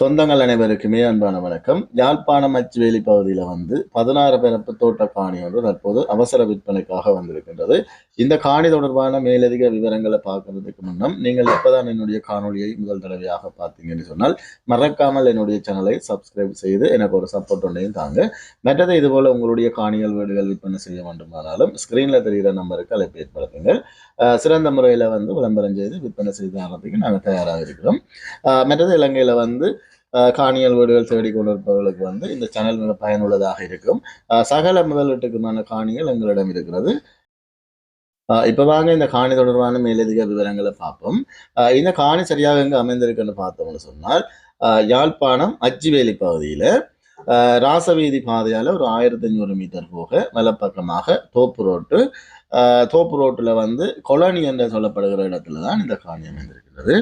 சொந்தங்கள் அனைவருக்குமே அன்பான வணக்கம். யாழ்ப்பாணம் அச்சுவேலி பகுதியில் 16 பிறப்பு தோட்ட காணி ஒன்று தற்போது அவசர விற்பனைக்காக வந்திருக்கின்றது. இந்த காணி தொடர்பான மேலதிக விவரங்களை பார்க்கறதுக்கு முன்னம் நீங்கள் எப்பதான் என்னுடைய காணொலியை முதல் தடவையாக பார்த்தீங்கன்னு சொன்னால் மறக்காமல் என்னுடைய சேனலை சப்ஸ்கிரைப் செய்து எனக்கு ஒரு சப்போர்ட் ஒன்றையும் தாங்க. மற்றது இதுபோல உங்களுடைய காணிகள் வீடுகள் விற்பனை செய்ய வேண்டுமானாலும் ஸ்கிரீன்ல தெரிகிற நம்பருக்கு அழைப்பு ஏற்படுத்துங்கள். சிறந்த முறையில் விளம்பரம் செய்து விற்பனை செய்து ஆகிறதுக்கு நாங்கள் தயாராக இருக்கிறோம். மற்றது இலங்கையில் காணியல் வீடுகள் தேடி கொண்டிருப்பவர்களுக்கு இந்த சேனல் மிக பயனுள்ளதாக இருக்கும். சகல முதலீட்டுக்குமான காணிகள் எங்களிடம் இருக்கிறது. இப்ப வாங்க இந்த காணி தொடர்பான மேலதிக விவரங்களை பார்ப்போம். இந்த காணி சரியாக எங்க அமைந்திருக்குன்னு பார்த்தோம்னு சொன்னால் யாழ்ப்பாணம் அச்சுவேலி பகுதியில ராசவீதி பாதையால ஒரு 1500 மீட்டர் போக வலப்பக்கமாக தோப்பு ரோட்டுல கொலனி என்று சொல்லப்படுகிற இடத்துலதான் இந்த காணி அமைந்திருக்கிறது.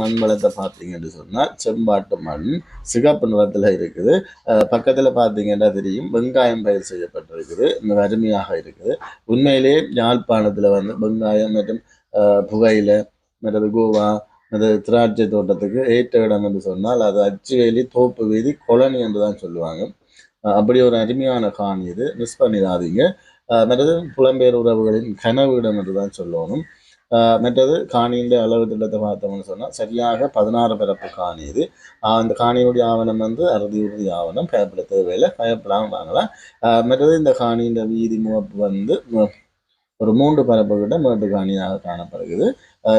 மண் வளத்தை பார்த்தீங்கன்னு சொன்னால் செம்பாட்டு மண் சிகப்பு நிறத்தில் இருக்குது. பக்கத்தில் பார்த்தீங்கன்னா தெரியும் வெங்காயம் பயிர் செய்யப்பட்டிருக்குது. மிக அருமையாக இருக்குது. உண்மையிலே யாழ்ப்பாணத்தில் வெங்காயம் மற்றும் புகையில மற்றது கோவா மற்றது திராட்சை தோட்டத்துக்கு ஏற்ற இடம் என்று சொன்னால் அது அச்சுவேலி தோப்பு வீதி கொலனி என்று தான் சொல்லுவாங்க. அப்படி ஒரு அருமையான காணி இது, மிஸ் பண்ணிடாதீங்க. மற்றது புலம்பெயர் உறவுகளின் கனவு இடம் என்று தான் சொல்லணும். மற்றது காணியின் அளவு திட்டத்தை பார்த்தோம்னு சொன்னால் சரியாக 16 பிறப்பு காணி இது. அந்த காணியுடைய ஆவணம் அறுதி உறுதி ஆவணம், பயப்பட தேவையில்லை, பயப்படாமல் வாங்கலாம். மற்றது இந்த காணியின் வீதி முகப்பு ஒரு 3 பரப்பு கிட்ட மேட்டு காணியாக காணப்படுகிறது.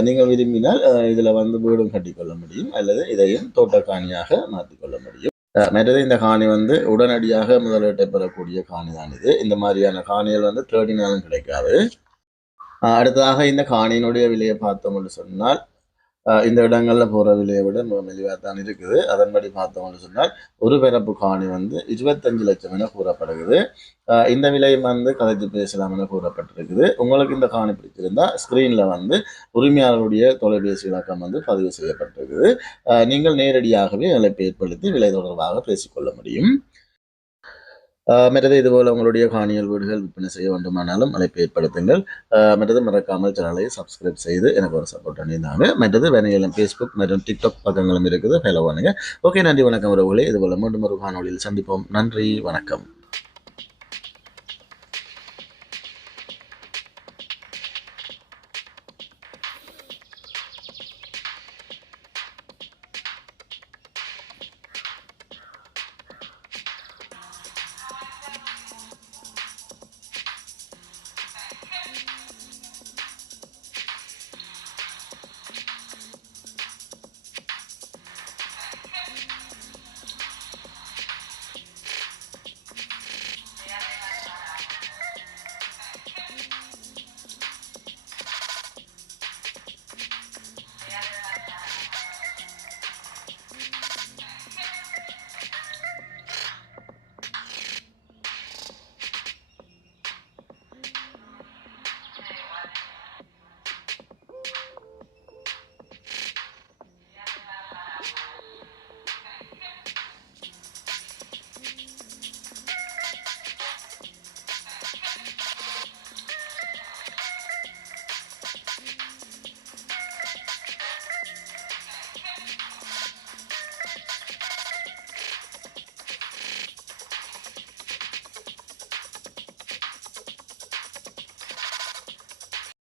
நீங்கள் விரும்பினால் இதில் வீடும் கட்டிக்கொள்ள முடியும், அல்லது இதையும் தோட்ட காணியாக மாற்றிக்கொள்ள முடியும். மற்றது இந்த காணி உடனடியாக முதலீட்டை பெறக்கூடிய காணி தான் இது. இந்த மாதிரியான காணிகள் தேடினாலும் கிடைக்காது. அடுத்ததாக இந்த காணியினுடைய விலையை பார்த்தோம்னு சொன்னால் இந்த இடங்கள்ல போற விலையை விட மெலிவாக தான் இருக்குது. அதன்படி பார்த்தோம்னு சொன்னால் ஒரு பிறப்பு காணி 25 லட்சம் என கூறப்படுகிறது. இந்த விலையும் கதைச்சு பேசலாம் என கூறப்பட்டிருக்குது. உங்களுக்கு இந்த காணி பிடிச்சிருந்தா ஸ்கிரீன்ல உரிமையாளருடைய தொலைபேசி இலக்கம் பதிவு செய்யப்பட்டிருக்குது. நீங்கள் நேரடியாகவே அழைப்பு ஏற்படுத்தி விலை தொடர்பாக பேசிக்கொள்ள முடியும். மற்றது இதுபோல் உங்களுடைய காணியல் வீடுகள் விற்பனை செய்ய வேண்டுமானாலும் அழைப்பு ஏற்படுத்துங்கள். மற்றது மறக்காமல் சேனலை சப்ஸ்கிரைப் செய்து எனக்கு ஒரு சப்போர்ட் பண்ணியிருந்தாங்க. மற்றது வேணையிலும் ஃபேஸ்புக் மற்றும் டிக்டாக் பக்கங்களும் இருக்குது, ஃபாலோ பண்ணுங்க. ஓகே, நன்றி வணக்கம் உறவுகளே. இதுபோல் மீண்டும் ஒரு காணொலியில் சந்திப்போம். நன்றி, வணக்கம்.